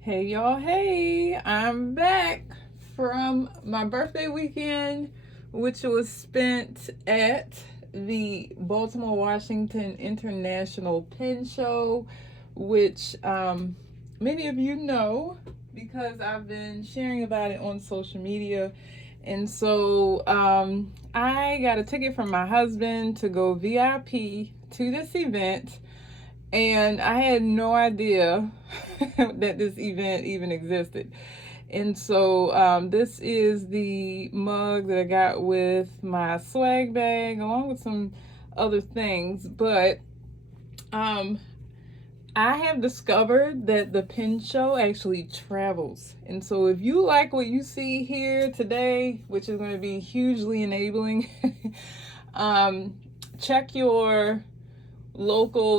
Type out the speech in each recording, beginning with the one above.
Hey y'all, hey, I'm back from my birthday weekend, which was spent at the Baltimore Washington International Pen Show, which many of you know because I've been sharing about it on social media. And so I got a ticket from my husband to go VIP to this event, and I had no idea that this event even existed. And so this is the mug that I got with my swag bag, along with some other things. But I have discovered that the pen show actually travels. And so if you like what you see here today, which is going to be hugely enabling, check your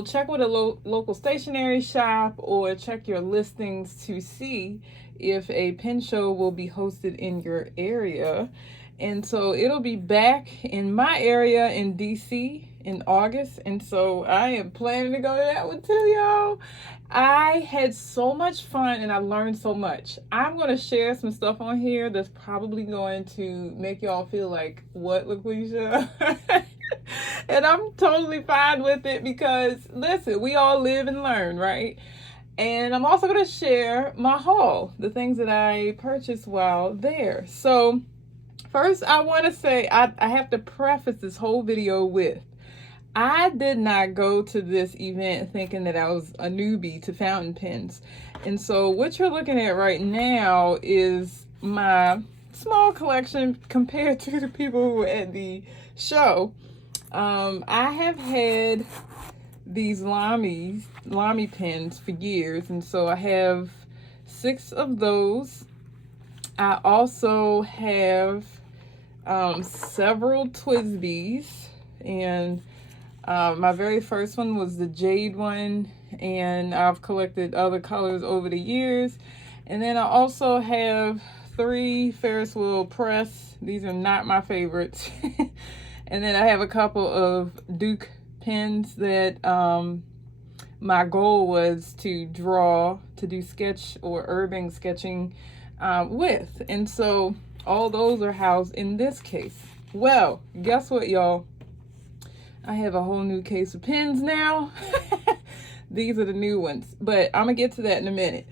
check with a local stationery shop, or check your listings to see if a pen show will be hosted in your area. And so it'll be back in my area in DC in August, and so I am planning to go to that one too, y'all. I had so much fun and I learned so much. I'm going to share some stuff on here that's probably going to make y'all feel like, what, LaQuisha? And I'm totally fine with it because, listen, we all live and learn, right? And I'm also going to share my haul, the things that I purchased while there. So first, I want to say I have to preface this whole video with, I did not go to this event thinking that I was a newbie to fountain pens. And so what you're looking at right now is my small collection compared to the people who were at the show. I have had these Lamy pens for years, and so I have 6 of those. I also have several Twisbees, and my very first one was the jade one, and I've collected other colors over the years. And then I also have 3 Ferris wheel press. These are not my favorites. And then I have a couple of Duke pens that my goal was to do sketch or urban sketching with. And so all those are housed in this case. Well, guess what, y'all? I have a whole new case of pens now. These are the new ones, but I'm gonna get to that in a minute.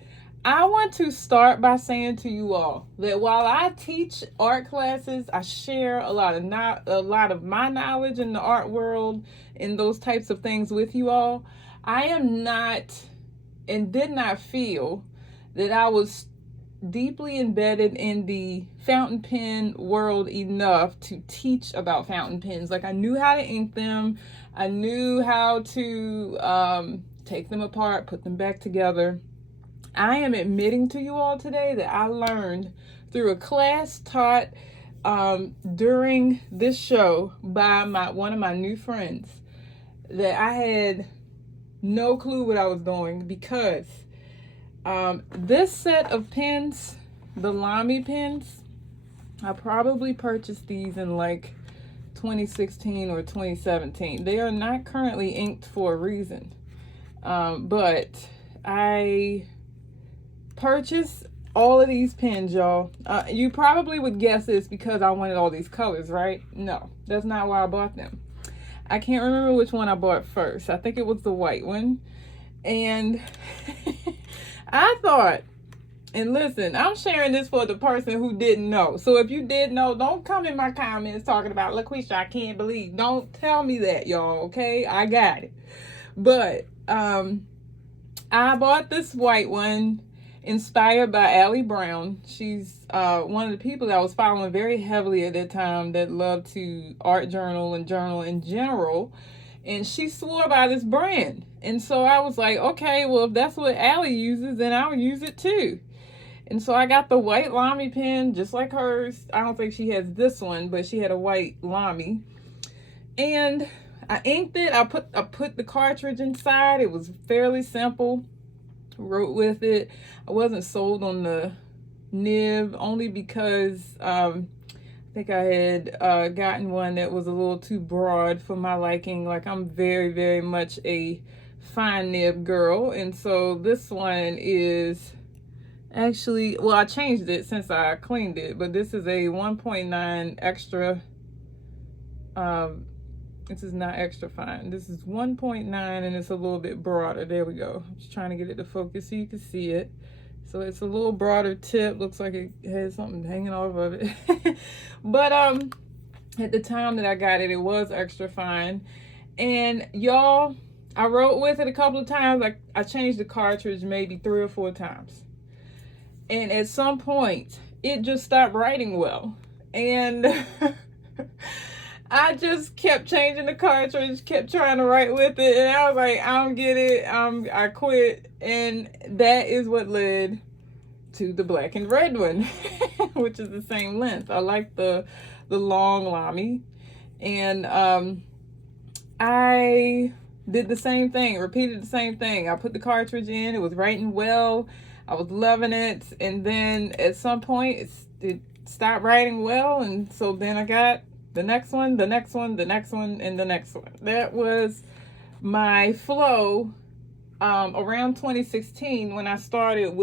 I want to start by saying to you all that while I teach art classes, I share a lot of my knowledge in the art world and those types of things with you all. I am not and did not feel that I was deeply embedded in the fountain pen world enough to teach about fountain pens. Like, I knew how to ink them. I knew how to take them apart, put them back together. I am admitting to you all today that I learned through a class taught during this show by one of my new friends that I had no clue what I was doing, because this set of pens, the Lamy pens, I probably purchased these in like 2016 or 2017. They are not currently inked for a reason, but I purchased all of these pens, y'all. You probably would guess this because I wanted all these colors, right? No, that's not why I bought them. I can't remember which one I bought first. I think it was the white one. And I thought, and listen, I'm sharing this for the person who didn't know. So if you did know, don't come in my comments talking about, LaQuisha, I can't believe. Don't tell me that, y'all, okay? I got it. But I bought this white one inspired by Allie Brown. She's one of the people that I was following very heavily at that time that loved to art journal and journal in general. And she swore by this brand. And so I was like, okay, well, if that's what Allie uses, then I'll use it too. And so I got the white Lamy pen, just like hers. I don't think she has this one, but she had a white Lamy. And I inked it. I put the cartridge inside. It was fairly simple. Wrote with it. I wasn't sold on the nib, only because I think I had gotten one that was a little too broad for my liking. Like, I'm very, very much a fine nib girl, and so this one is Actually, well, I changed it since I cleaned it, but this is a 1.9 extra. This is not extra fine. This is 1.9 and it's a little bit broader. There we go. I'm just trying to get it to focus so you can see it. So it's a little broader tip. Looks like it has something hanging off of it. But at the time that I got it, it was extra fine. And y'all, I wrote with it a couple of times. I changed the cartridge maybe 3 or 4 times. And at some point, it just stopped writing well. And I just kept changing the cartridge, kept trying to write with it. And I was like, I don't get it. I quit. And that is what led to the black and red one, which is the same length. I like the long Lamy. And I did the same thing, repeated the same thing. I put the cartridge in, it was writing well. I was loving it. And then at some point it stopped writing well. And so then I got the next one, the next one, the next one, and the next one. That was my flow around 2016 when I started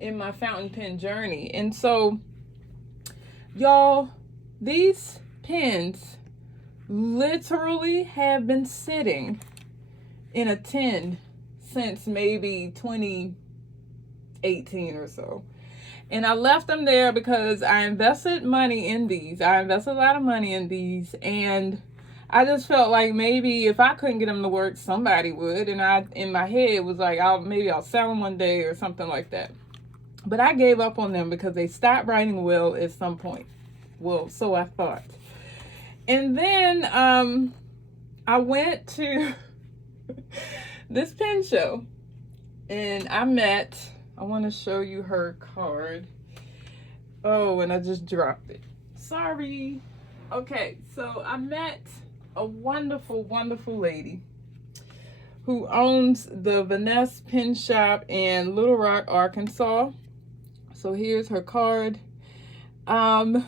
in my fountain pen journey. And so, y'all, these pens literally have been sitting in a tin since maybe 2018 or so. And I left them there because I invested money in these. I invested a lot of money in these. And I just felt like maybe if I couldn't get them to work, somebody would. And in my head, was like, maybe I'll sell them one day or something like that. But I gave up on them because they stopped writing well at some point. Well, so I thought. And then I went to this pen show. And I want to show you her card. Oh, and I just dropped it. Sorry. Okay, so I met a wonderful, wonderful lady who owns the Vanness Pen Shop in Little Rock, Arkansas. So here's her card. Y'all,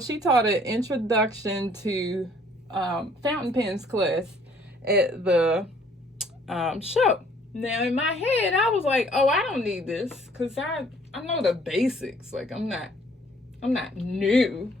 she taught an introduction to fountain pens class at the show. Now in my head, I was like, oh, I don't need this because I know the basics. Like I'm not new.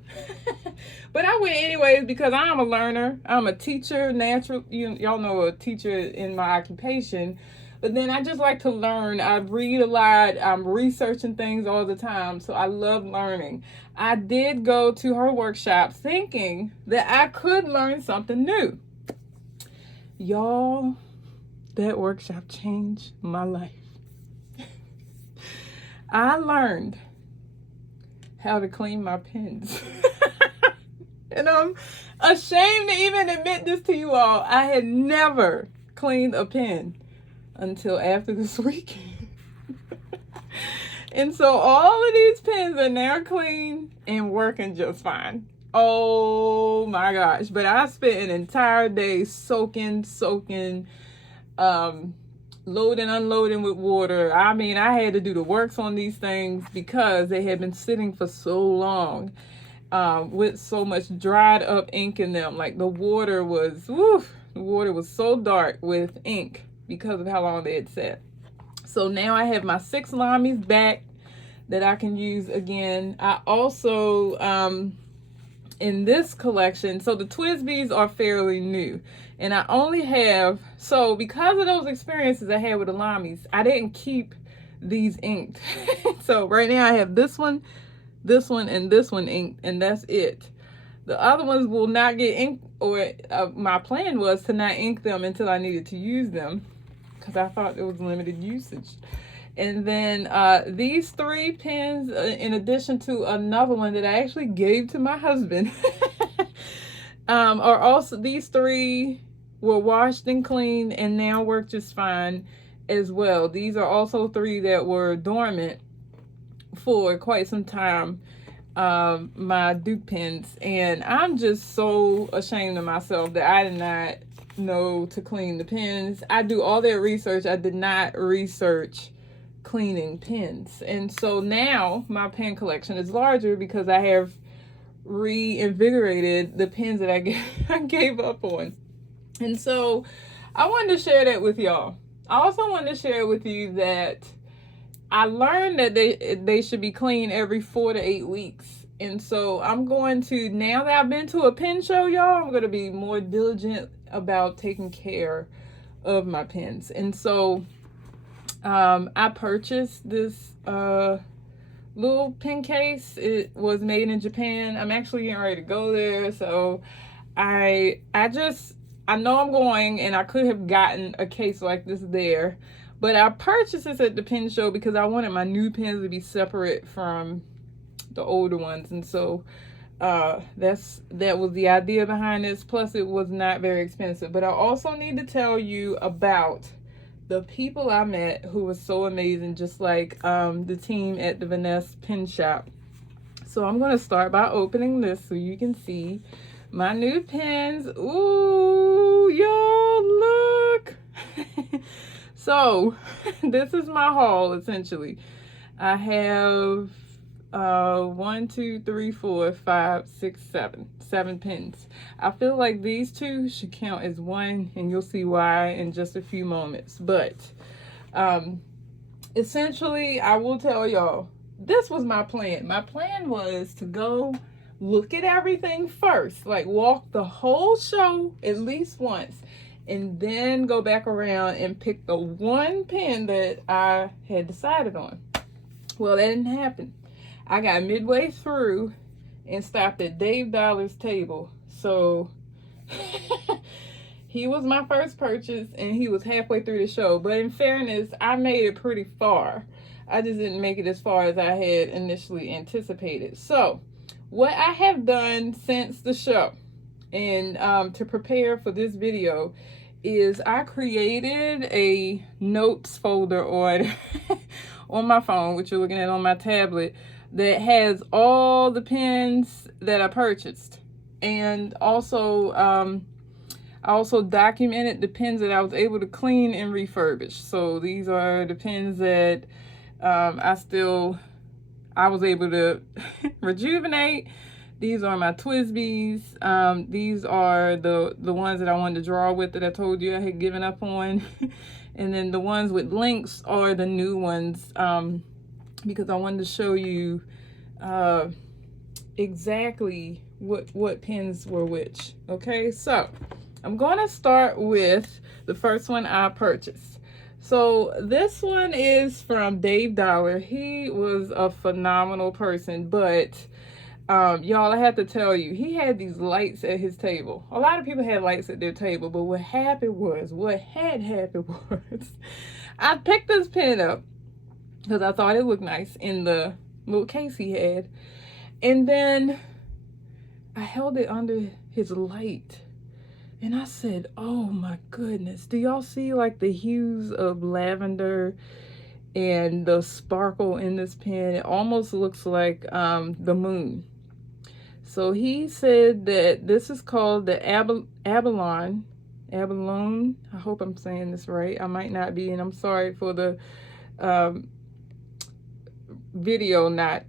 But I went anyways because I'm a learner. I'm a teacher, y'all know a teacher in my occupation. But then I just like to learn. I read a lot. I'm researching things all the time. So I love learning. I did go to her workshop thinking that I could learn something new. Y'all, that workshop changed my life. I learned how to clean my pens. And I'm ashamed to even admit this to you all. I had never cleaned a pen until after this weekend. And so all of these pens are now clean and working just fine. Oh my gosh. But I spent an entire day soaking, loading, unloading with water. I mean, I had to do the works on these things because they had been sitting for so long with so much dried up ink in them. Like the water was so dark with ink because of how long they had sat. So now I have my 6 Lamys back that I can use again. I also, in this collection, so the Twisbees are fairly new. And I only have, so because of those experiences I had with the Lamys, I didn't keep these inked. So right now I have this one, and this one inked, and that's it. The other ones will not get inked, or my plan was to not ink them until I needed to use them because I thought it was limited usage. And then these 3 pens, in addition to another one that I actually gave to my husband, are also, these 3 were washed and cleaned and now work just fine as well. These are also 3 that were dormant for quite some time, my Duke pens. And I'm just so ashamed of myself that I did not know to clean the pens. I do all that research. I did not research cleaning pens. And so now my pen collection is larger because I have reinvigorated the pens that I gave up on. And so I wanted to share that with y'all. I also wanted to share with you that I learned that they should be clean every 4 to 8 weeks. And so I'm going to, now that I've been to a pen show, y'all, I'm going to be more diligent about taking care of my pens. And so I purchased this little pen case. It was made in Japan. I'm actually getting ready to go there. So I know I'm going, and I could have gotten a case like this there. But I purchased this at the pen show because I wanted my new pens to be separate from the older ones. And so that was the idea behind this. Plus, it was not very expensive. But I also need to tell you about the people I met who was so amazing, just like the team at the Vanness pen shop. So I'm going to start by opening this so you can see my new pens. Ooh, y'all, look. So this is my haul, essentially. I have 1, 2, 3, 4, 5, 6, 7 pens. I feel like these two should count as one, and you'll see why in just a few moments. But essentially, I will tell y'all, this was my plan. My plan was to go look at everything first, like walk the whole show at least once, and then go back around and pick the one pen that I had decided on. Well, that didn't happen. I got midway through and stopped at Dave Dollar's table. So he was my first purchase, and he was halfway through the show. But in fairness, I made it pretty far. I just didn't make it as far as I had initially anticipated. So what I have done since the show, and to prepare for this video, is I created a notes folder on on my phone, which you're looking at on my tablet, that has all the pens that I purchased. And also I also documented the pens that I was able to clean and refurbish. So these are the pens that I was able to rejuvenate. These are my Twisbees. These are the ones that I wanted to draw with that I told you I had given up on. And then the ones with links are the new ones, because I wanted to show you exactly what pens were which. Okay, so I'm going to start with the first one I purchased. So this one is from Dave Dollar. He was a phenomenal person, but y'all, I have to tell you, he had these lights at his table. A lot of people had lights at their table, but what had happened was, I picked this pen up because I thought it looked nice in the little case he had. And then I held it under his light. And I said, oh my goodness, do y'all see like the hues of lavender and the sparkle in this pen? It almost looks like the moon. So he said that this is called the Abalone. I hope I'm saying this right. I might not be, and I'm sorry for the video not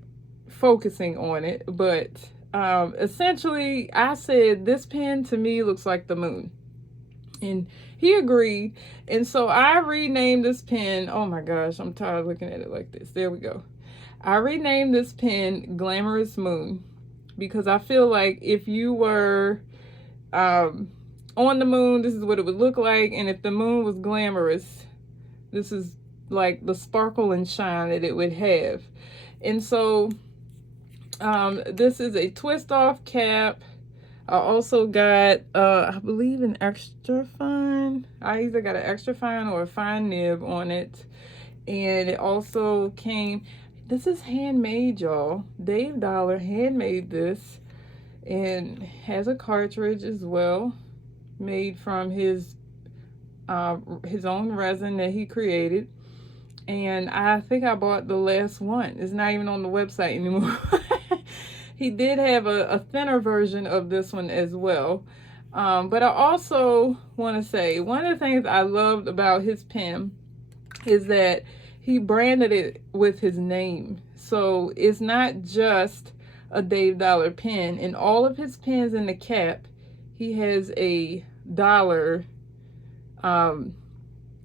focusing on it. But essentially, I said this pen to me looks like the moon. And he agreed. And so I renamed this pen. Oh my gosh, I'm tired of looking at it like this. There we go. I renamed this pen Glamorous Moon, because I feel like if you were on the moon, this is what it would look like. And if the moon was glamorous, this is like the sparkle and shine that it would have. And so this is a twist off cap. I also got, I believe, an extra fine. I either got an extra fine or a fine nib on it. And it also came, this is handmade, y'all. Dave Dollar handmade this, and has a cartridge as well, made from his own resin that he created. And I think I bought the last one. It's not even on the website anymore. He did have a thinner version of this one as well. But I also want to say, one of the things I loved about his pen is that he branded it with his name. So it's not just a Dave Dollar pen. In all of his pens in the cap, he has a dollar. Let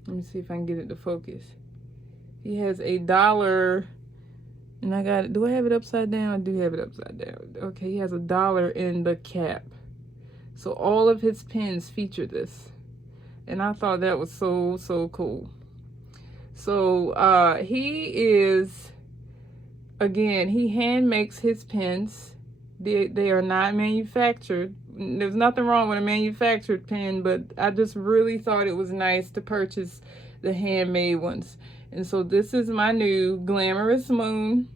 me see if I can get it to focus. He has a dollar, and I got it. Do I have it upside down? I do have it upside down. Okay, he has a dollar in the cap. So all of his pens feature this. And I thought that was so, so cool. So he is, again, he hand makes his pens. They are not manufactured. There's nothing wrong with a manufactured pen, but I just really thought it was nice to purchase the handmade ones. And so this is my new Glamorous Moon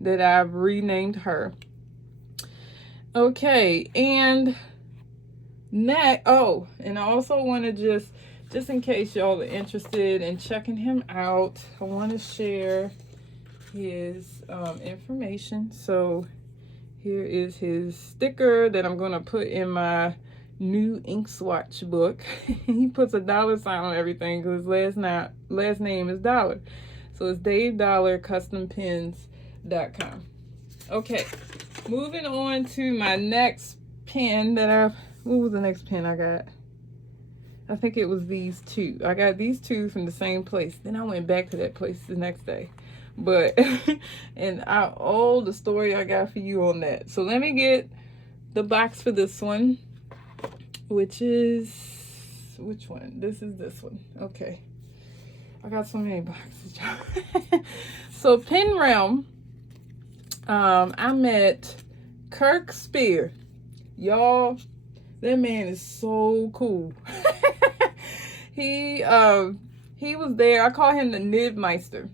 that I've renamed her. Okay, and next, oh, and I also want to just in case y'all are interested in checking him out, I want to share his information. So here is his sticker that I'm going to put in my new ink swatch book. He puts a dollar sign on everything because his last name is Dollar. So it's DaveDollarCustomPens.com. Okay, moving on to my next pen that what was the next pen I got? I think it was these two. I got these two from the same place. Then I went back to that place the next day. But, and the story I got for you on that. So let me get the box for this one, which one? This is this one. Okay. I got so many boxes. So Pen Realm, I met Kirk Spear. Y'all, that man is so cool. He was there. I call him the Nibmeister.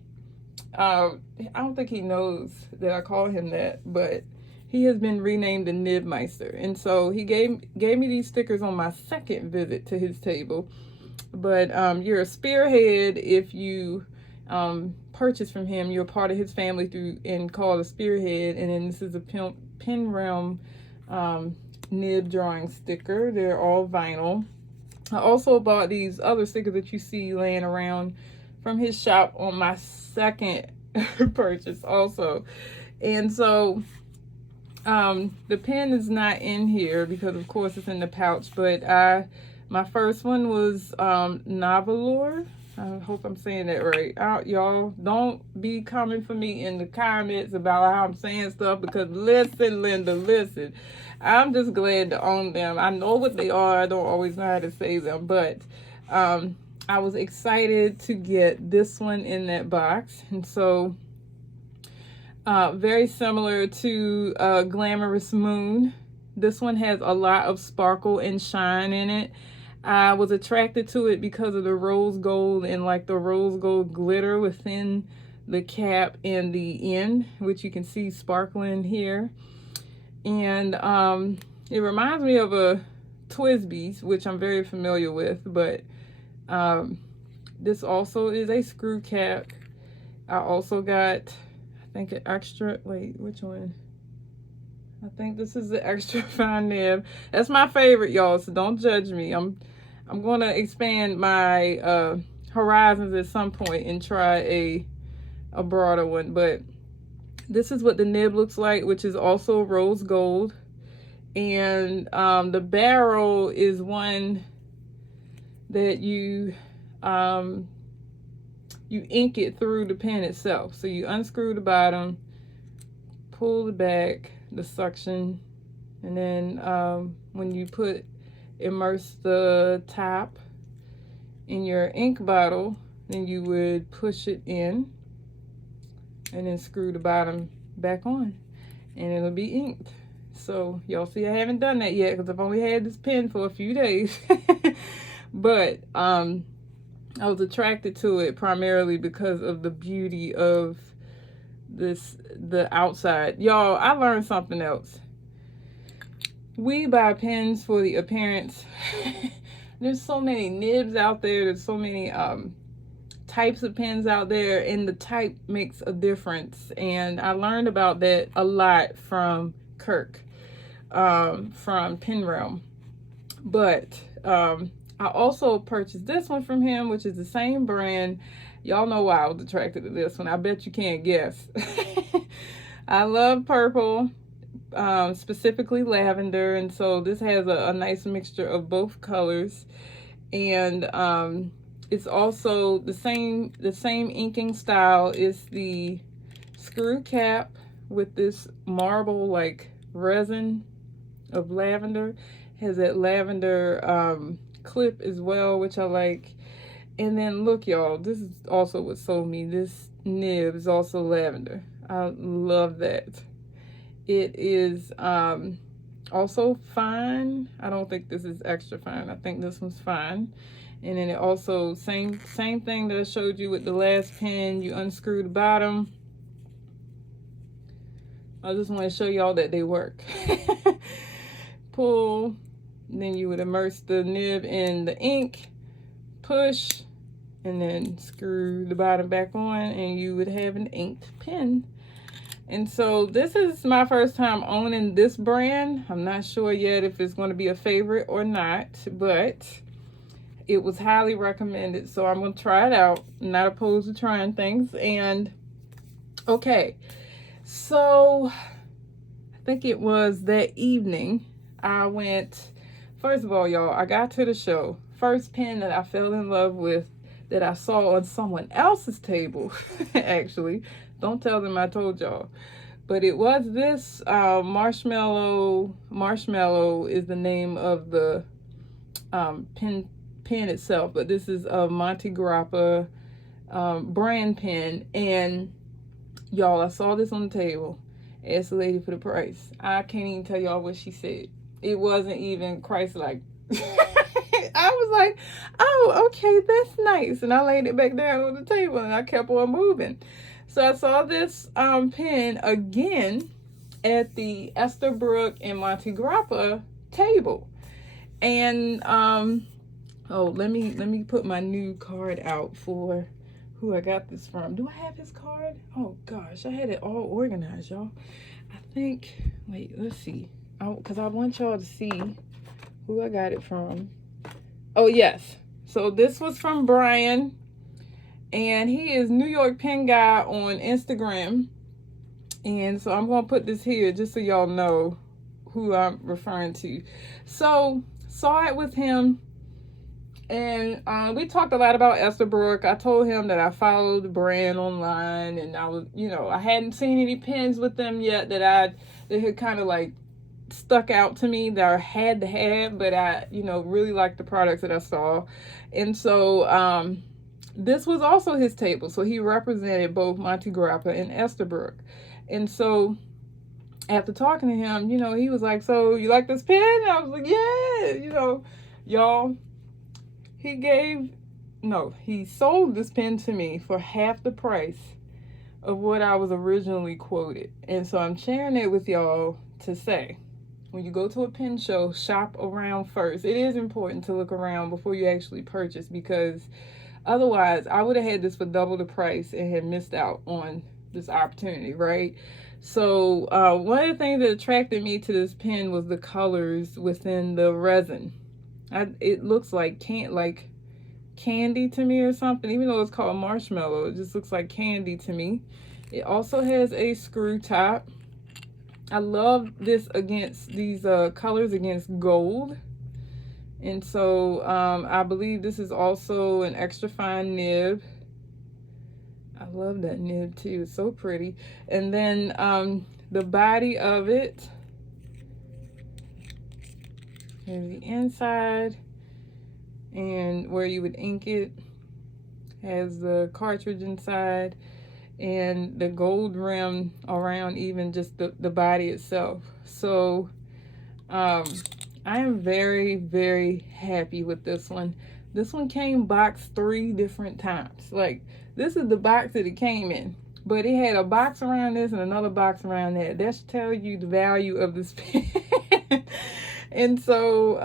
I don't think he knows that I call him that, but he has been renamed the Nibmeister. And so he gave me these stickers on my second visit to his table. But you're a spearhead if you purchase from him. You're a part of his family and called a spearhead. And then this is a Pen Realm nib drawing sticker. They're all vinyl. I also bought these other stickers that you see laying around from his shop on my second purchase also. And so the pen is not in here because of course it's in the pouch, but my first one was Nahvalur. I hope I'm saying that right. Y'all don't be coming for me in the comments about how I'm saying stuff, because listen, Linda, listen. I'm just glad to own them. I know what they are. I don't always know how to say them, but I was excited to get this one in that box. And so very similar to Glamorous Moon. This one has a lot of sparkle and shine in it. I was attracted to it because of the rose gold and like the rose gold glitter within the cap and the end, which you can see sparkling here. And it reminds me of a Twisby's, which I'm very familiar with, but this also is a screw cap. I also got, I think, an extra, wait, which one? I think this is the extra fine nib. That's my favorite, y'all, so don't judge me. I'm going to expand my horizons at some point and try a broader one. But this is what the nib looks like, which is also rose gold. And the barrel is one that you ink it through the pen itself. So you unscrew the bottom, pull the back, the suction, and then when you immerse the top in your ink bottle, then you would push it in and then screw the bottom back on and it'll be inked. So y'all see, I haven't done that yet because I've only had this pen for a few days. But I was attracted to it primarily because of the beauty of the outside. Y'all, I learned something else. We buy pens for the appearance. There's so many nibs out there. There's so many types of pens out there, and the type makes a difference. And I learned about that a lot from Kirk, from Pen Realm. But I also purchased this one from him, which is the same brand. Y'all know why I was attracted to this one. I bet you can't guess. I love purple, specifically lavender, and so this has a nice mixture of both colors. And it's also the same inking style. It's the screw cap with this marble like resin of lavender. Has that lavender clip as well, which I like. And then look, y'all, this is also what sold me. This nib is also lavender. I love that. It is also fine. I don't think this is extra fine. I think this one's fine. And then it also, same thing that I showed you with the last pen. You unscrew the bottom. I just want to show y'all that they work. Pull, then you would immerse the nib in the ink, push, and then screw the bottom back on, and you would have an inked pen. And so this is my first time owning this brand. I'm not sure yet if it's going to be a favorite or not, but it was highly recommended, so I'm going to try it out. I'm not opposed to trying things. And okay, so I think it was that evening I went, first of all, y'all, I got to the show. First pen that I fell in love with that I saw on someone else's table, actually. Don't tell them I told y'all. But it was this Marshmallow. Marshmallow is the name of the pen itself. But this is a Montegrappa brand pen. And y'all, I saw this on the table. Asked the lady for the price. I can't even tell y'all what she said. It wasn't even Christ-like. I was like, oh, okay, that's nice. And I laid it back down on the table and I kept on moving. So I saw this pen again at the Esterbrook and Montegrappa table. And oh, let me put my new card out for who I got this from. Do I have his card? Oh gosh, I had it all organized, y'all. I think, wait, let's see. Because I want y'all to see who I got it from. Oh yes, so this was from Bryan, and he is New York Pen Guy on Instagram. And so I'm gonna put this here just so y'all know who I'm referring to. So saw it with him, and we talked a lot about Esterbrook. I told him that I followed the brand online, and I was, I hadn't seen any pens with them yet that had kind of like stuck out to me that I had to have, but I really liked the products that I saw. And so this was also his table, so he represented both Montegrappa and Esterbrook. And so after talking to him, he was like, so you like this pen? And I was like, yeah. Y'all, he sold this pen to me for half the price of what I was originally quoted. And so I'm sharing it with y'all to say, when you go to a pen show, shop around first. It is important to look around before you actually purchase, because otherwise I would have had this for double the price and had missed out on this opportunity, right? So one of the things that attracted me to this pen was the colors within the resin. It looks like candy to me or something, even though it's called Marshmallow. It just looks like candy to me. It also has a screw top. I love this against these colors against gold. And so I believe this is also an extra fine nib. I love that nib too. It's so pretty. And then the body of it, here's the inside, and where you would ink it has the cartridge inside, and the gold rim around even just the body itself. So I am very, very happy with this one. This one came boxed 3 different times. Like, this is the box that it came in, but it had a box around this and another box around that. That should tell you the value of this pen. And so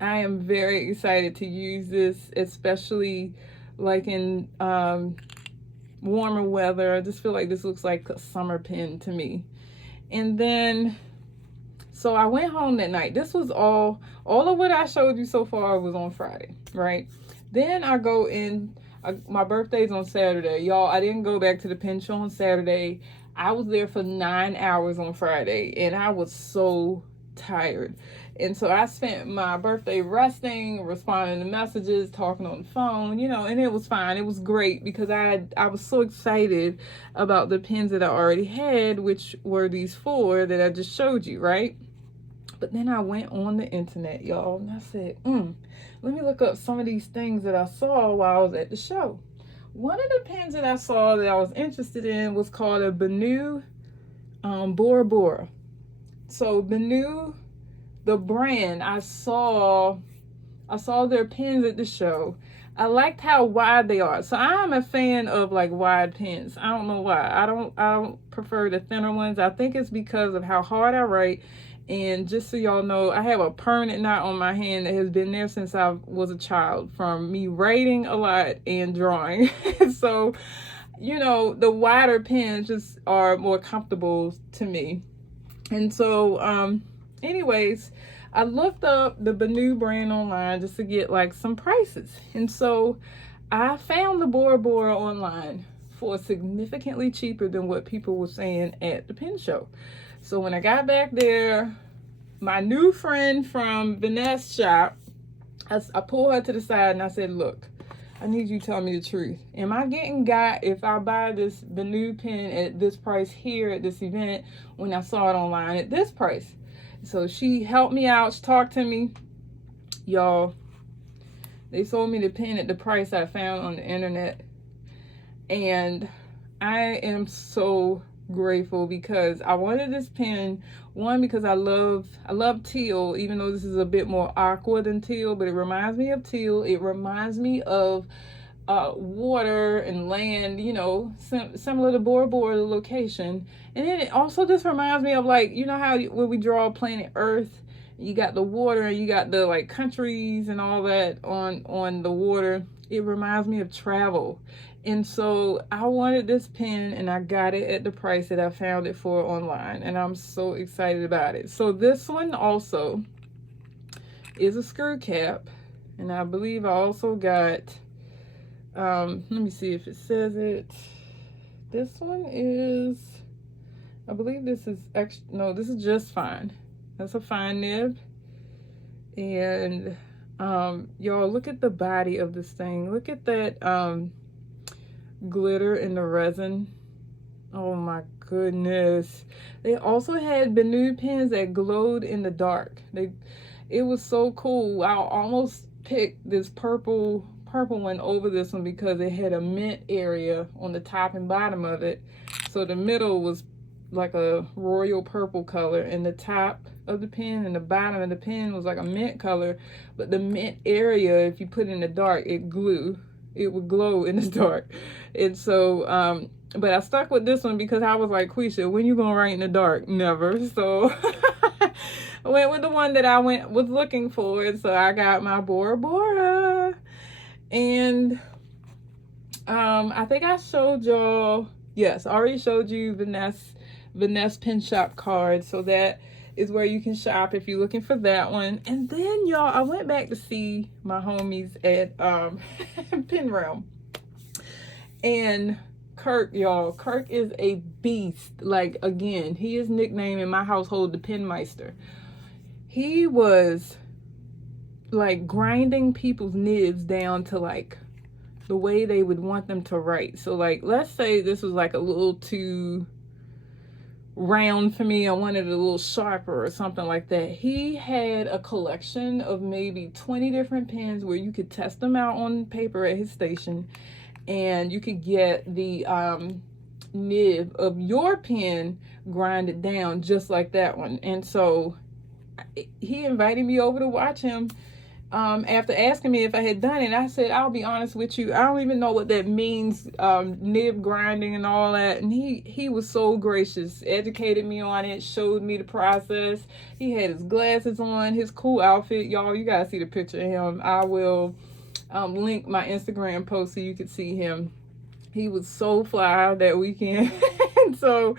I am very excited to use this, especially like in warmer weather. I just feel like this looks like a summer pen to me. And then, so I went home that night. This was all of what I showed you so far was on Friday, right? Then I go in, my birthday's on Saturday. Y'all, I didn't go back to the pen show on Saturday. I was there for 9 hours on Friday, and I was so tired. And so I spent my birthday resting, responding to messages, talking on the phone, you know, and it was fine. It was great because I was so excited about the pens that I already had, which were these 4 that I just showed you, right? But then I went on the internet, y'all, and I said, let me look up some of these things that I saw while I was at the show. One of the pens that I saw that I was interested in was called a BENU Bora. So BENU, the brand, I saw their pens at the show. I liked how wide they are. So I'm a fan of like wide pens. I don't know why. I don't prefer the thinner ones. I think it's because of how hard I write. And just so y'all know, I have a permanent knot on my hand that has been there since I was a child, from me writing a lot and drawing. So, you know, the wider pens just are more comfortable to me. And so, anyways, I looked up the BENU brand online just to get like some prices. And so I found the Bora online for significantly cheaper than what people were saying at the pen show. So when I got back there, my new friend from Vanness shop, I pulled her to the side and I said, look, I need you to tell me the truth. Am I getting got if I buy this BENU pen at this price here at this event when I saw it online at this price? So she helped me out. She talked to me. Y'all, they sold me the pen at the price I found on the internet. And I am so grateful because I wanted this pen, one, because I love teal, even though this is a bit more aqua than teal, but it reminds me of teal. It reminds me of water and land, you know, similar to Bora, the location. And then it also just reminds me of, like, you know how when we draw planet Earth, you got the water and you got the like countries and all that on the water. It reminds me of travel. And so I wanted this pen and I got it at the price that I found it for online, and I'm so excited about it. So this one also is a screw cap, and I believe I also got let me see if it says it. This one is, I believe this is extra, no, this is just fine. That's a fine nib. And y'all, look at the body of this thing. Look at that glitter in the resin. Oh my goodness. They also had BENU pens that glowed in the dark. It was so cool. I almost picked this purple one over this one because it had a mint area on the top and bottom of it. So the middle was like a royal purple color, and the top of the pen and the bottom of the pen was like a mint color. But the mint area, if you put it in the dark, it would glow in the dark. And so but I stuck with this one because I was like, Quisha, when you gonna write in the dark? Never. So I went with the one that I was looking for, and so I got my Bora. And I think I showed y'all, yes, I already showed you Vanness pen shop card. So that is where you can shop if you're looking for that one. And then, y'all, I went back to see my homies at Pen Realm. And Kirk, y'all, Kirk is a beast. Like, again, he is nicknamed in my household the Penmeister. He was like grinding people's nibs down to like the way they would want them to write. So like, let's say this was like a little too round for me, I wanted it a little sharper or something like that. He had a collection of maybe 20 different pens where you could test them out on paper at his station, and you could get the nib of your pen grinded down just like that one. And so he invited me over to watch him after asking me if I had done it. I said, I'll be honest with you, I don't even know what that means, nib grinding and all that. And he was so gracious, educated me on it, showed me the process. He had his glasses on, his cool outfit. Y'all, you gotta see the picture of him. I will link my Instagram post so you can see him. He was so fly that weekend. So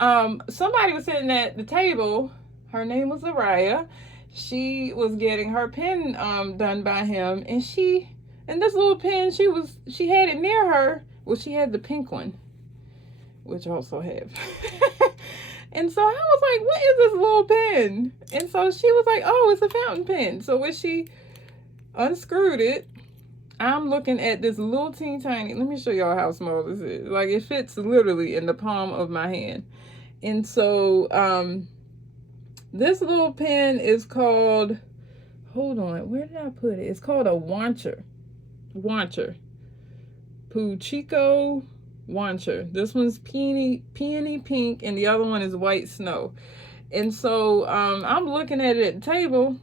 somebody was sitting at the table. Her name was Araya. She was getting her pen done by him, and this little pen, she had it near her. Well, she had the pink one, which I also have. And so I was like, what is this little pen? And so she was like, oh, it's a fountain pen. So when she unscrewed it, I'm looking at this little teeny tiny, let me show y'all how small this is. Like, it fits literally in the palm of my hand. And so this little pen is called, hold on, where did I put it? It's called a Wancher. Puchico Wancher. This one's peony pink, and the other one is white snow. And so I'm looking at it at the table,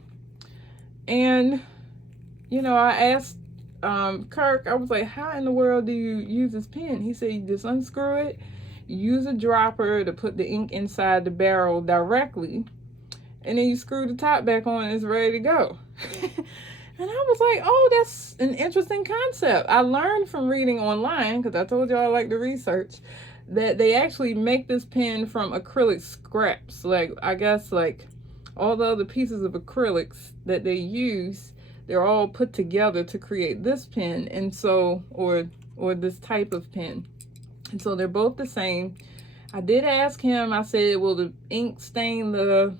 and you know, I asked Kirk, I was like, how in the world do you use this pen? He said, you just unscrew it, use a dropper to put the ink inside the barrel directly, and then you screw the top back on and it's ready to go. And I was like, oh, that's an interesting concept. I learned from reading online, because I told y'all I like to research, that they actually make this pen from acrylic scraps. Like, I guess, like, all the other pieces of acrylics that they use, they're all put together to create this pen. And so, or this type of pen. And so they're both the same. I did ask him, I said, will the ink stain the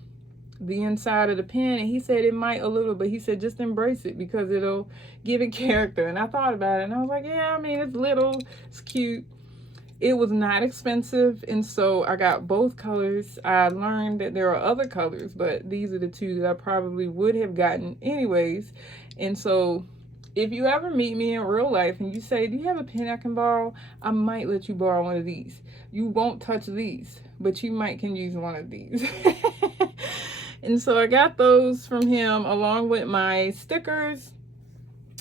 inside of the pen? And he said it might a little, but he said just embrace it because it'll give it character. And I thought about it and I was like, yeah, I mean, it's little, it's cute. It was not expensive, and so I got both colors. I learned that there are other colors, but these are the two that I probably would have gotten anyways. And so if you ever meet me in real life and you say, do you have a pen I can borrow? I might let you borrow one of these. You won't touch these, but you might can use one of these. And so I got those from him along with my stickers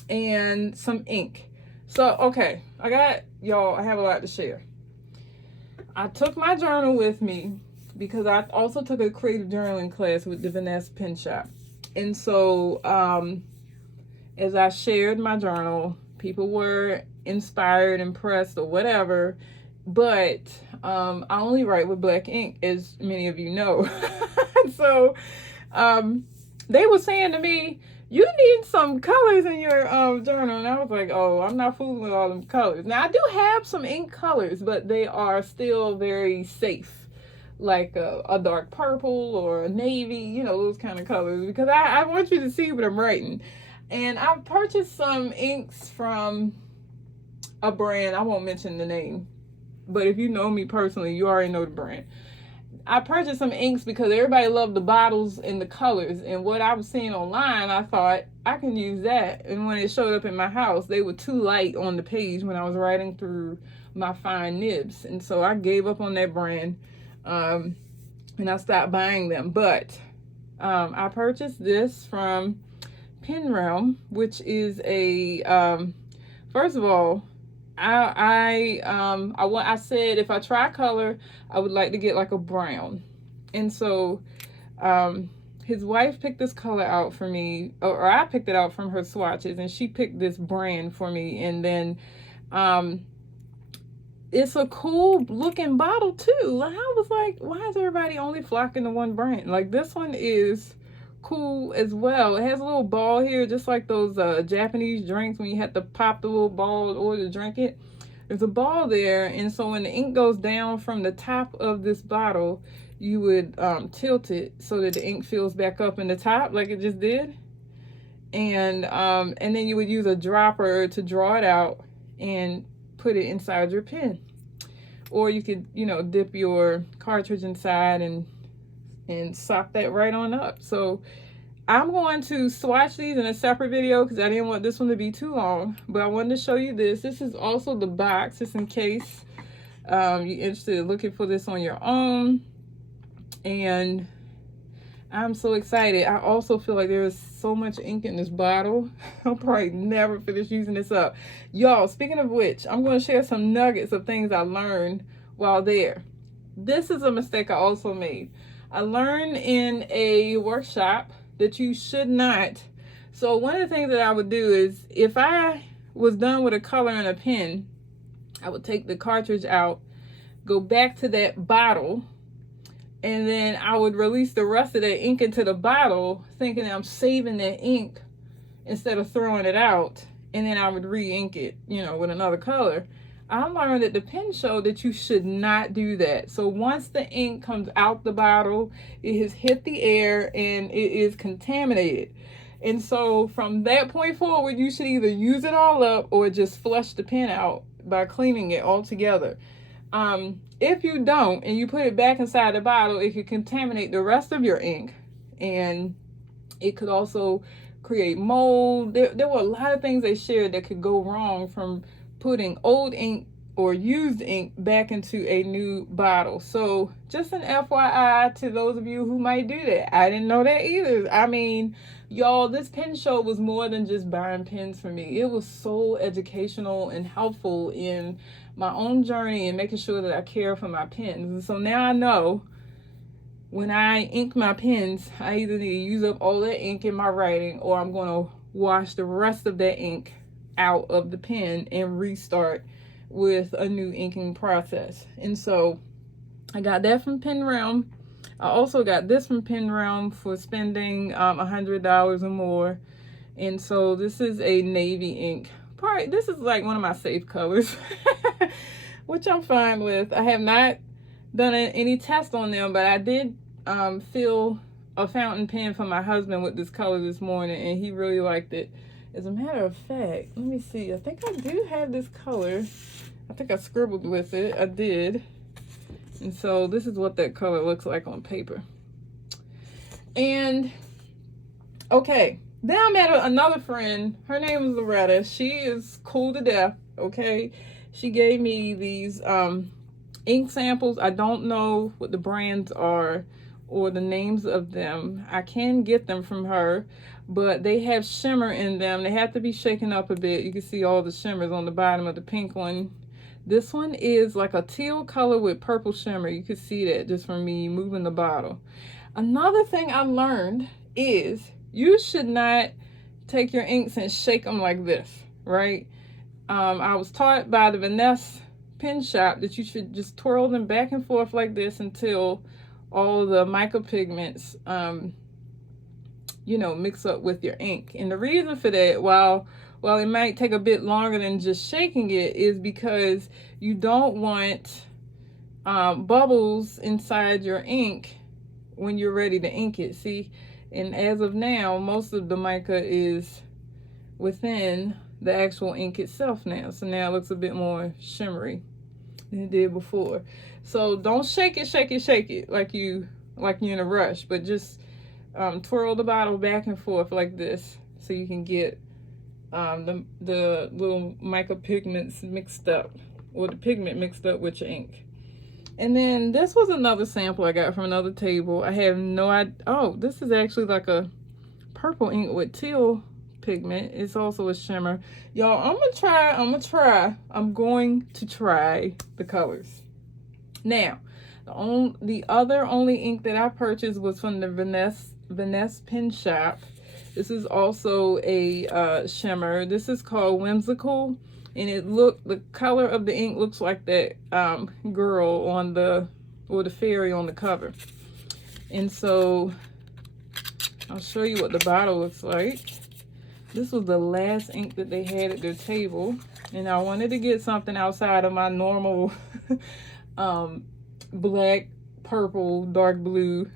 and some ink. So, okay, I got, y'all, I have a lot to share. I took my journal with me because I also took a creative journaling class with the Vanness pen shop. And so, as I shared my journal, people were inspired, impressed, or whatever. But I only write with black ink, as many of you know. So they were saying to me, you need some colors in your journal. And I was like, oh, I'm not fooling with all them colors. Now, I do have some ink colors, but they are still very safe. Like a dark purple or a navy, you know, those kind of colors. Because I want you to see what I'm writing. And I purchased some inks from a brand. I won't mention the name. But if you know me personally, you already know the brand. I purchased some inks because everybody loved the bottles and the colors. And what I was seeing online, I thought, I can use that. And when it showed up in my house, they were too light on the page when I was writing through my fine nibs. And so I gave up on that brand. And I stopped buying them. But I purchased this from Pen Realm, which is a, first of all, I said if I try color, I would like to get like a brown. And so his wife picked this color out for me, or I picked it out from her swatches, and she picked this brand for me. And then it's a cool looking bottle too. I was like, why is everybody only flocking to one brand? Like, this one is cool as well. It has a little ball here, just like those Japanese drinks when you have to pop the little ball in order to drink it. There's a ball there, and so when the ink goes down from the top of this bottle, you would tilt it so that the ink fills back up in the top like it just did. And then you would use a dropper to draw it out and put it inside your pen. Or you could, you know, dip your cartridge inside and sock that right on up. So I'm going to swatch these in a separate video because I didn't want this one to be too long, but I wanted to show you this. This is also the box, just in case you're interested in looking for this on your own. And I'm so excited. I also feel like there is so much ink in this bottle. I'll probably never finish using this up. Y'all, speaking of which, I'm going to share some nuggets of things I learned while there. This is a mistake I also made. I learned in a workshop that you should not. So one of the things that I would do is, if I was done with a color and a pen, I would take the cartridge out, go back to that bottle, and then I would release the rest of that ink into the bottle, thinking I'm saving that ink instead of throwing it out. And then I would re-ink it, you know, with another color. I learned at the pen show that you should not do that. So once the ink comes out the bottle, it has hit the air and it is contaminated. And so from that point forward, you should either use it all up or just flush the pen out by cleaning it altogether. If you don't and you put it back inside the bottle, it could contaminate the rest of your ink, and it could also create mold. There were a lot of things they shared that could go wrong from putting old ink or used ink back into a new bottle. So just an FYI to those of you who might do that. I didn't know that either. I mean, y'all, this pen show was more than just buying pens for me. It was so educational and helpful in my own journey and making sure that I care for my pens. And so now I know when I ink my pens, I either need to use up all that ink in my writing, or I'm going to wash the rest of that ink out of the pen and restart with a new inking process. And so I got that from Pen Realm. I also got this from Pen Realm for spending $100 or more. And so this is a navy ink. Probably this is like one of my safe colors, which I'm fine with. I have not done any test on them, but I did fill a fountain pen for my husband with this color this morning, and he really liked it. As a matter of fact, let me see. I think I do have this color. I think I scribbled with it. I did. And so this is what that color looks like on paper. And okay, then I met another friend. Her name is Loretta. She is cool to death. Okay, she gave me these ink samples. I don't know what the brands are or the names of them. I can get them from her, but they have shimmer in them. They have to be shaken up a bit. You can see all the shimmers on the bottom of the pink one. This one is like a teal color with purple shimmer. You can see that just from me moving the bottle. Another thing I learned is you should not take your inks and shake them like this, right? I was taught by the Vanness pen shop that you should just twirl them back and forth like this until all the micropigments, mix up with your ink. And the reason for that, while it might take a bit longer than just shaking it, is because you don't want bubbles inside your ink when you're ready to ink it. See, and as of now, most of the mica is within the actual ink itself now. So now it looks a bit more shimmery than it did before. So don't shake it like you're in a rush, but just twirl the bottle back and forth like this so you can get the little mica pigments mixed up, or the pigment mixed up with your ink. And then this was another sample I got from another table. I have no idea. Oh, this is actually like a purple ink with teal pigment. It's also a shimmer. Y'all, I'm going to try the colors. Now, the other only ink that I purchased was from the Vanness pen shop. This is also a shimmer. This is called Whimsical, and the color of the ink looks like that girl on the fairy on the cover. And so I'll show you what the bottle looks like. This was the last ink that they had at their table, and I wanted to get something outside of my normal black, purple, dark blue.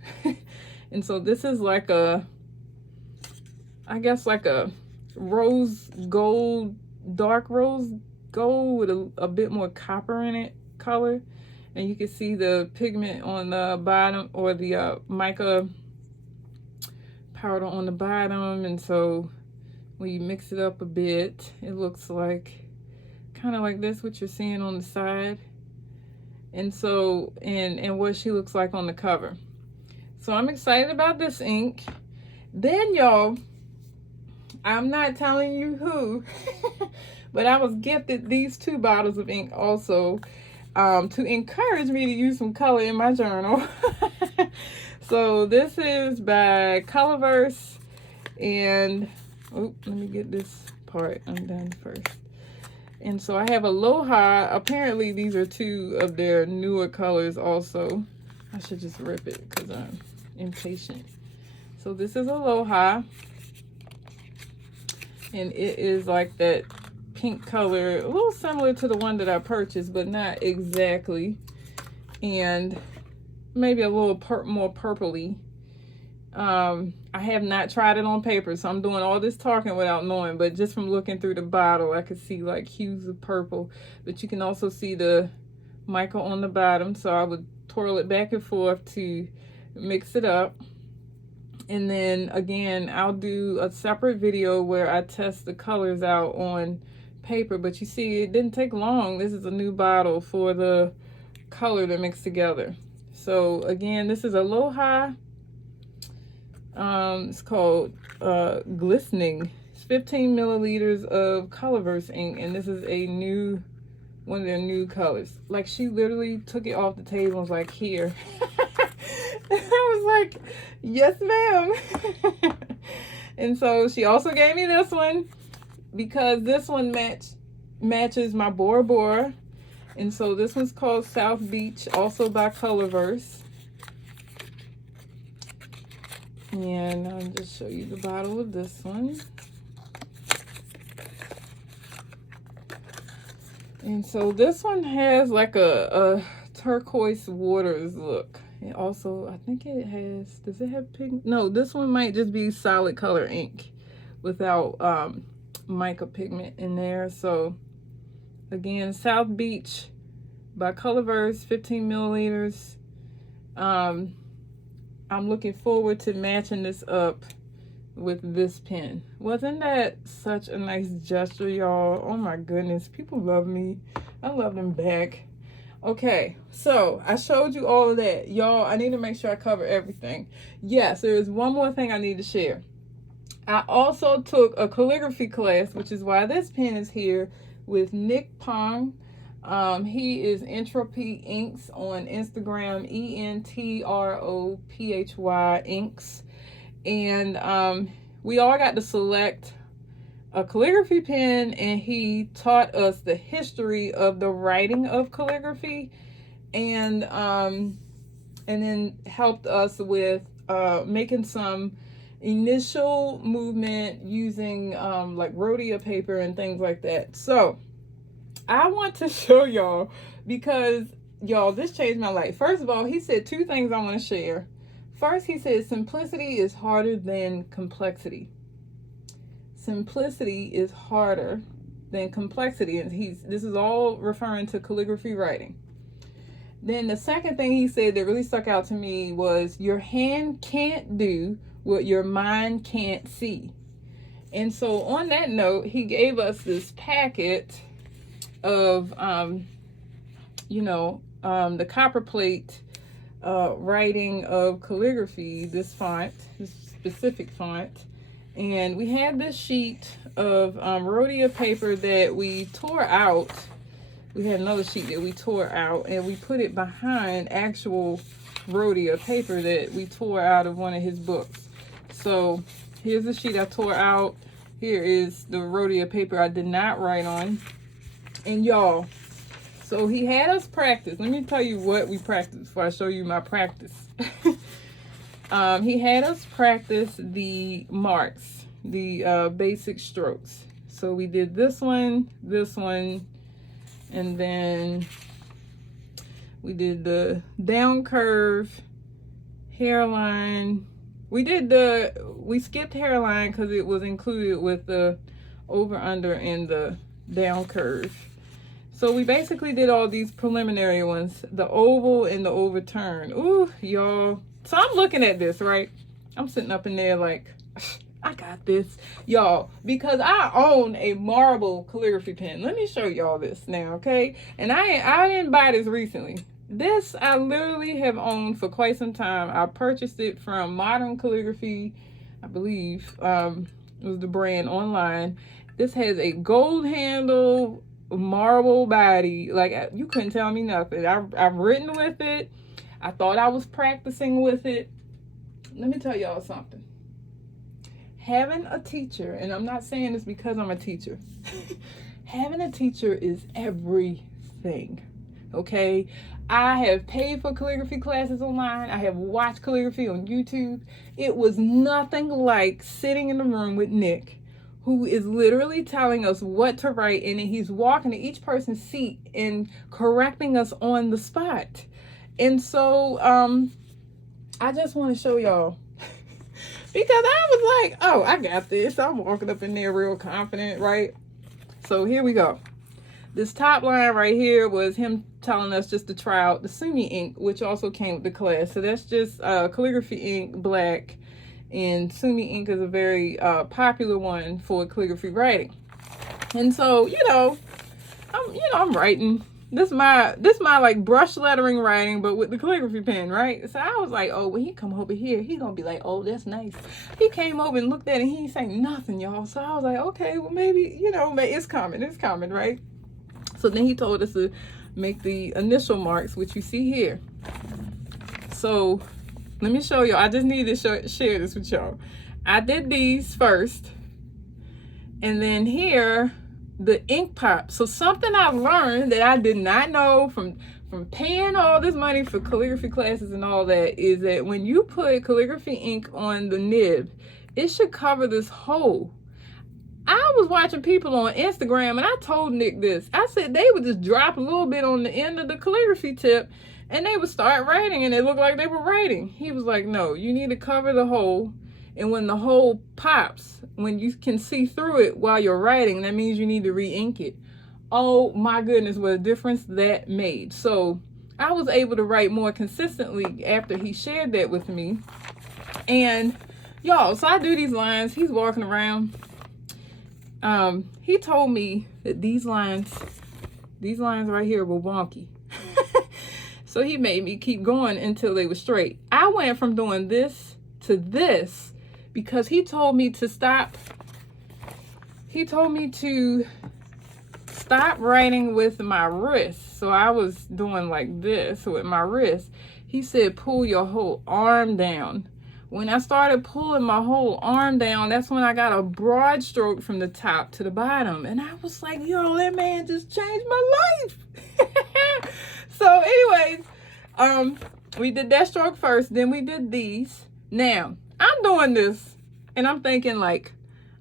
And so this is like I guess like a rose gold, dark rose gold with a bit more copper in it color. And you can see the pigment on the bottom, or the mica powder on the bottom. And so when you mix it up a bit, it looks like kind of like this, what you're seeing on the side. And so, and what she looks like on the cover. So I'm excited about this ink. Then, y'all, I'm not telling you who, but I was gifted these 2 bottles of ink also to encourage me to use some color in my journal. So this is by Colorverse, and let me get this part undone first. And so I have Aloha. Apparently these are 2 of their newer colors also. I should just rip it because I'm impatient. So this is Aloha, and it is like that pink color, a little similar to the one that I purchased, but not exactly. And maybe a little more purpley. I have not tried it on paper, so I'm doing all this talking without knowing, but just from looking through the bottle, I could see like hues of purple. But you can also see the mica on the bottom, so I would twirl it back and forth to mix it up. And then again, I'll do a separate video where I test the colors out on paper. But you see, it didn't take long. This is a new bottle for the color to mix together. So again, this is Aloha. It's called Glistening. It's 15 milliliters of Colorverse ink, and this is a new one of their new colors. Like, she literally took it off the table and was like, here. I was like, yes ma'am. And so she also gave me this one because this one matches my Bora. And so this one's called South Beach, also by Colorverse. And I'll just show you the bottle of this one. And so this one has like a turquoise waters look. It also, I think it has, does it have pink? No, this one might just be solid color ink without mica pigment in there. So again, South Beach by Colorverse, 15 milliliters. I'm looking forward to matching this up with this pen. Wasn't that such a nice gesture, y'all? Oh my goodness, people love me. I love them back. Okay, so I showed you all of that. Y'all, I need to make sure I cover everything. Yes, there is one more thing I need to share. I also took a calligraphy class, which is why this pen is here, with Nick Pong. He is Entropy Inks on Instagram, ENTROPHY Inks. And we all got to select a calligraphy pen, and he taught us the history of the writing of calligraphy, and then helped us with making some initial movement using like rhodia paper and things like that. So I want to show y'all, because y'all, this changed my life. First of all, he said two things I want to share. First, he said simplicity is harder than complexity. Simplicity is harder than complexity, and this is all referring to calligraphy writing. Then the second thing he said that really stuck out to me was, your hand can't do what your mind can't see. And so on that note, he gave us this packet of the copperplate writing of calligraphy, this font, this specific font. And we had this sheet of rhodia paper that we tore out. We had another sheet that we tore out, and we put it behind actual rhodia paper that we tore out of one of his books. So here's the sheet I tore out. Here is the rhodia paper I did not write on. And y'all, so he had us practice. Let me tell you what we practiced before I show you my practice. He had us practice the marks, the basic strokes. So we did this one, and then we did the down curve, hairline. We skipped hairline because it was included with the over, under, and the down curve. So we basically did all these preliminary ones, the oval and the overturn. Ooh, y'all. So I'm looking at this, right? I'm sitting up in there like, I got this, y'all, because I own a marble calligraphy pen. Let me show y'all this now, okay? And I didn't buy this recently. This I literally have owned for quite some time. I purchased it from Modern Calligraphy, I believe. It was the brand online. This has a gold handle, marble body. Like, you couldn't tell me nothing. I've written with it. I thought I was practicing with it. Let me tell y'all something. Having a teacher, and I'm not saying this because I'm a teacher. Having a teacher is everything, okay? I have paid for calligraphy classes online. I have watched calligraphy on YouTube. It was nothing like sitting in the room with Nick, who is literally telling us what to write, and then he's walking to each person's seat and correcting us on the spot. And so I just want to show y'all because I was like, oh, I got this. I'm walking up in there real confident, right? So here we go. This top line right here was him telling us just to try out the Sumi ink, which also came with the class. So that's just calligraphy ink, black, and Sumi ink is a very popular one for calligraphy writing. And so, I'm writing. This my like brush lettering writing, but with the calligraphy pen, right? So I was like, oh, when he come over here, he gonna be like, oh, that's nice. He came over and looked at it, and he ain't saying nothing, y'all. So I was like, okay, well, maybe, it's coming, right? So then he told us to make the initial marks, which you see here. So let me show you. I just need to share this with y'all. I did these first, and then here the ink pop. So something I learned that I did not know from paying all this money for calligraphy classes and all that is that when you put calligraphy ink on the nib, it should cover this hole. I was watching people on Instagram, and I told Nick this. I said they would just drop a little bit on the end of the calligraphy tip, and they would start writing, and it looked like they were writing. He was like, no, you need to cover the hole, and when the hole pops, when you can see through it while you're writing, that means you need to re-ink it. Oh my goodness, what a difference that made. So I was able to write more consistently after he shared that with me. And y'all, so I do these lines. He's walking around. He told me that these lines right here were wonky. So he made me keep going until they were straight. I went from doing this to this because he told me to stop. He told me to stop writing with my wrist. So I was doing like this with my wrist. He said, pull your whole arm down. When I started pulling my whole arm down, that's when I got a broad stroke from the top to the bottom. And I was like, yo, that man just changed my life. So anyways, we did that stroke first. Then we did these. Now, I'm doing this and I'm thinking like,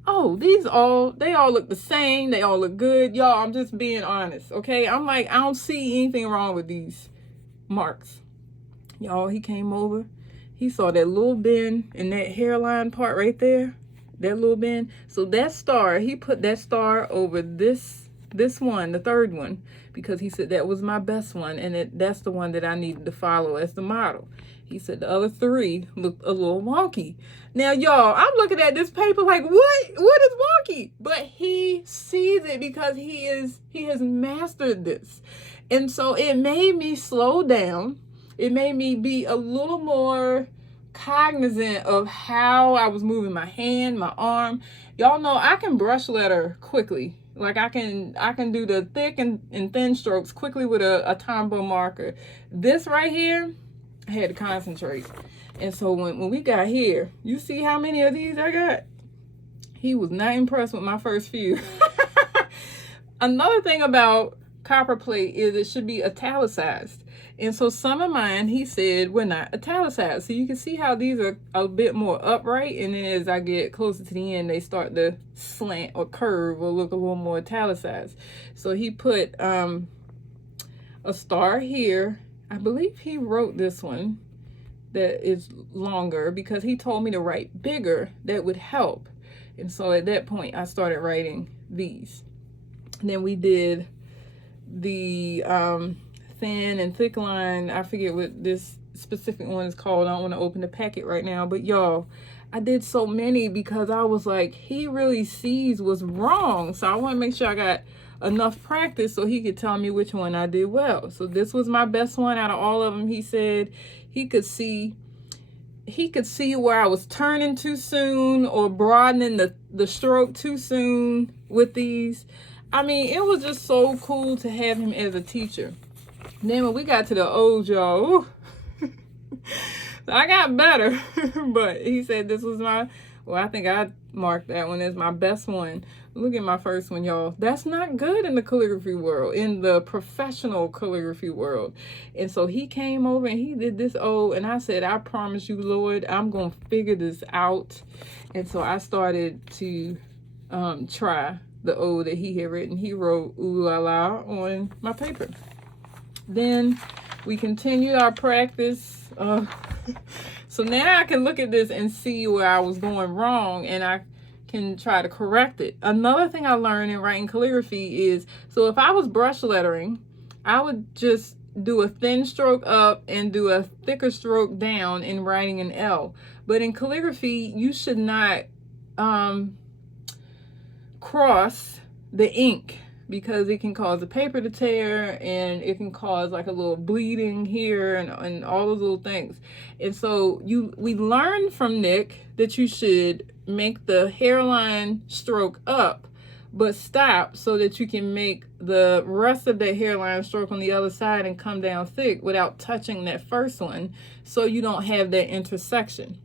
oh, they all look the same. They all look good. Y'all, I'm just being honest, okay? I'm like, I don't see anything wrong with these marks. Y'all, he came over. He saw that little bend in that hairline part right there, that little bend. So that star, he put that star over this one, the third one, because he said that was my best one, and that's the one that I needed to follow as the model. He said the other three looked a little wonky. Now, y'all, I'm looking at this paper like, what is wonky? But he sees it because he has mastered this. And so it made me slow down. It made me be a little more cognizant of how I was moving my hand, my arm. Y'all know I can brush letter quickly. Like I can do the thick and thin strokes quickly with a Tombow marker. This right here, I had to concentrate. And so when we got here, you see how many of these I got? He was not impressed with my first few. Another thing about copper plate is it should be italicized. And so some of mine, he said, were not italicized. So you can see how these are a bit more upright. And then as I get closer to the end, they start to slant or curve or look a little more italicized. So he put a star here. I believe he wrote this one that is longer because he told me to write bigger. That would help. And so at that point, I started writing these. And then we did the thin and thick line. I forget what this specific one is called. I don't want to open the packet right now, but y'all, I did so many because I was like, he really sees what's wrong. So I want to make sure I got enough practice so he could tell me which one I did well. So this was my best one out of all of them. He said he could see where I was turning too soon or broadening the stroke too soon with these. I mean, it was just so cool to have him as a teacher. Then when we got to the O's, y'all, I got better. But he said this was I think I marked that one as my best one. Look at my first one, y'all. That's not good in the calligraphy world, in the professional calligraphy world. And so he came over and he did this O, and I said, I promise you, Lord, I'm going to figure this out. And so I started to try the O that he had written. He wrote ooh la la on my paper. Then we continued our practice. So now I can look at this and see where I was going wrong, and I can try to correct it. Another thing I learned in writing calligraphy is, so if I was brush lettering, I would just do a thin stroke up and do a thicker stroke down in writing an L. But in calligraphy, you should not cross the ink, because it can cause the paper to tear, and it can cause like a little bleeding here and all those little things. And so we learned from Nick that you should make the hairline stroke up but stop, so that you can make the rest of the hairline stroke on the other side and come down thick without touching that first one, so you don't have that intersection.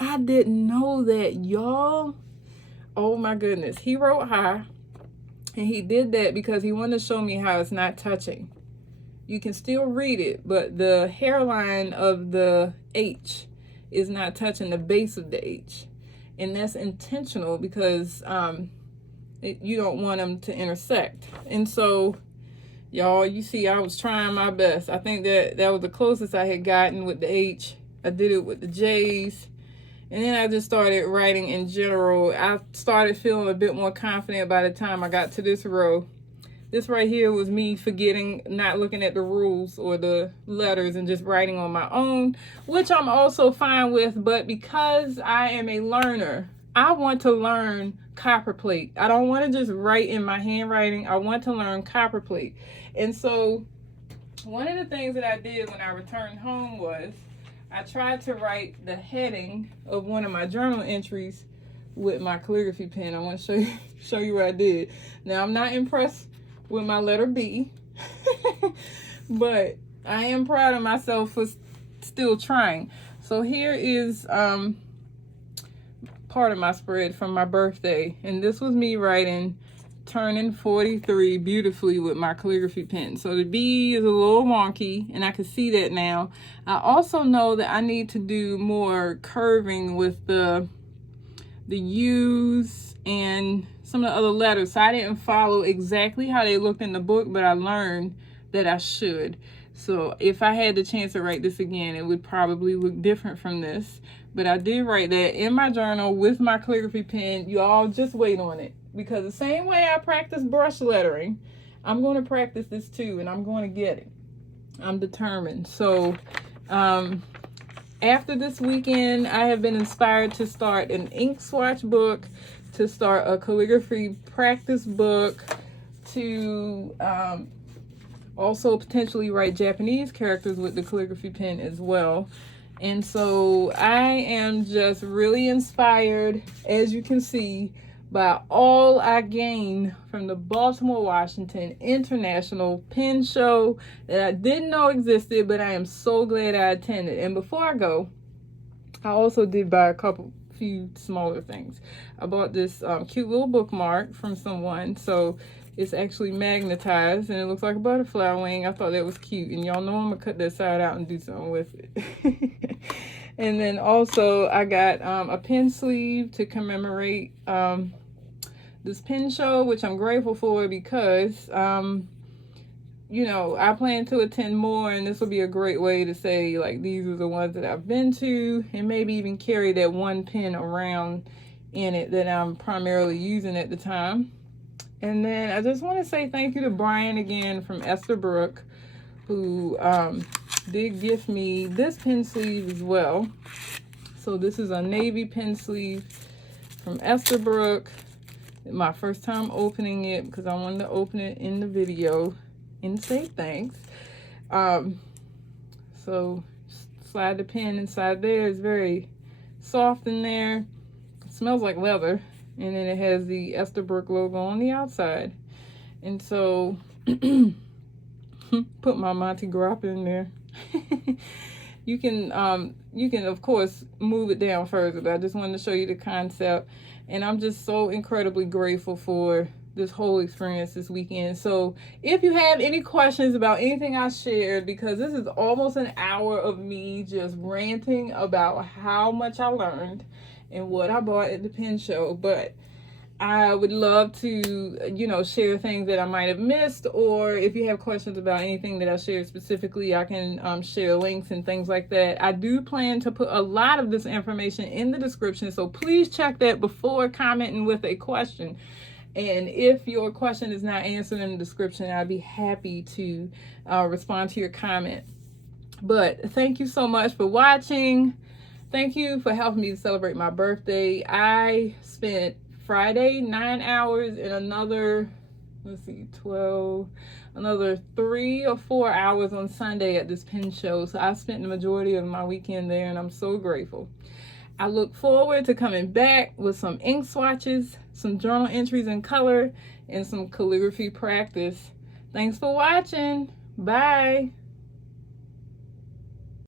I didn't know that, y'all. Oh my goodness. He wrote high, and he did that because he wanted to show me how it's not touching. You can still read it, but the hairline of the H is not touching the base of the H. And that's intentional, because you don't want them to intersect. And so, y'all, you see, I was trying my best. I think that was the closest I had gotten with the H. I did it with the J's. And then I just started writing in general. I started feeling a bit more confident by the time I got to this row. This right here was me forgetting, not looking at the rules or the letters and just writing on my own, which I'm also fine with. But because I am a learner, I want to learn copperplate. I don't want to just write in my handwriting. I want to learn copperplate. And so one of the things that I did when I returned home was I tried to write the heading of one of my journal entries with my calligraphy pen. I want to show you what I did. Now, I'm not impressed with my letter B, but I am proud of myself for still trying. So here is part of my spread from my birthday, and this was me writing turning 43 beautifully with my calligraphy pen. So the B is a little wonky, and I can see that now. I also know that I need to do more curving with the U's and some of the other letters. So I didn't follow exactly how they looked in the book, but I learned that I should. So if I had the chance to write this again, it would probably look different from this. But I did write that in my journal with my calligraphy pen. You all just wait on it, because the same way I practice brush lettering, I'm going to practice this too, and I'm going to get it. I'm determined. So after this weekend, I have been inspired to start an ink swatch book, to start a calligraphy practice book, to also potentially write Japanese characters with the calligraphy pen as well. And so I am just really inspired, as you can see, by all I gained from the Baltimore, Washington International Pen Show that I didn't know existed, but I am so glad I attended. And before I go, I also did buy a few smaller things. I bought this cute little bookmark from someone. So it's actually magnetized, and it looks like a butterfly wing. I thought that was cute, and y'all know I'm gonna cut that side out and do something with it. And then also I got a pen sleeve to commemorate this pen show, which I'm grateful for, because you know, I plan to attend more, and this will be a great way to say, like, these are the ones that I've been to, and maybe even carry that one pen around in it that I'm primarily using at the time. And then I just want to say thank you to Bryan again from Esterbrook, who did gift me this pen sleeve as well. So this is a navy pen sleeve from Esterbrook. My first time opening it, because I wanted to open it in the video and say thanks. So slide the pen inside there. It's very soft in there. It smells like leather. And then it has the Esterbrook logo on the outside. And so put my Montegrappa in there. You can of course move it down further, but I just wanted to show you the concept. And I'm just so incredibly grateful for this whole experience this weekend. So if you have any questions about anything I shared, because this is almost an hour of me just ranting about how much I learned and what I bought at the pen show, but I would love to, you know, share things that I might have missed, or if you have questions about anything that I shared specifically, I can share links and things like that. I do plan to put a lot of this information in the description, so please check that before commenting with a question. And if your question is not answered in the description, I'd be happy to respond to your comment. But thank you so much for watching. Thank you for helping me to celebrate my birthday. I spent Friday 9 hours and another, let's see, 12, another 3 or 4 hours on Sunday at this pen show. So I spent the majority of my weekend there, and I'm so grateful. I look forward to coming back with some ink swatches, some journal entries in color, and some calligraphy practice. Thanks for watching. Bye.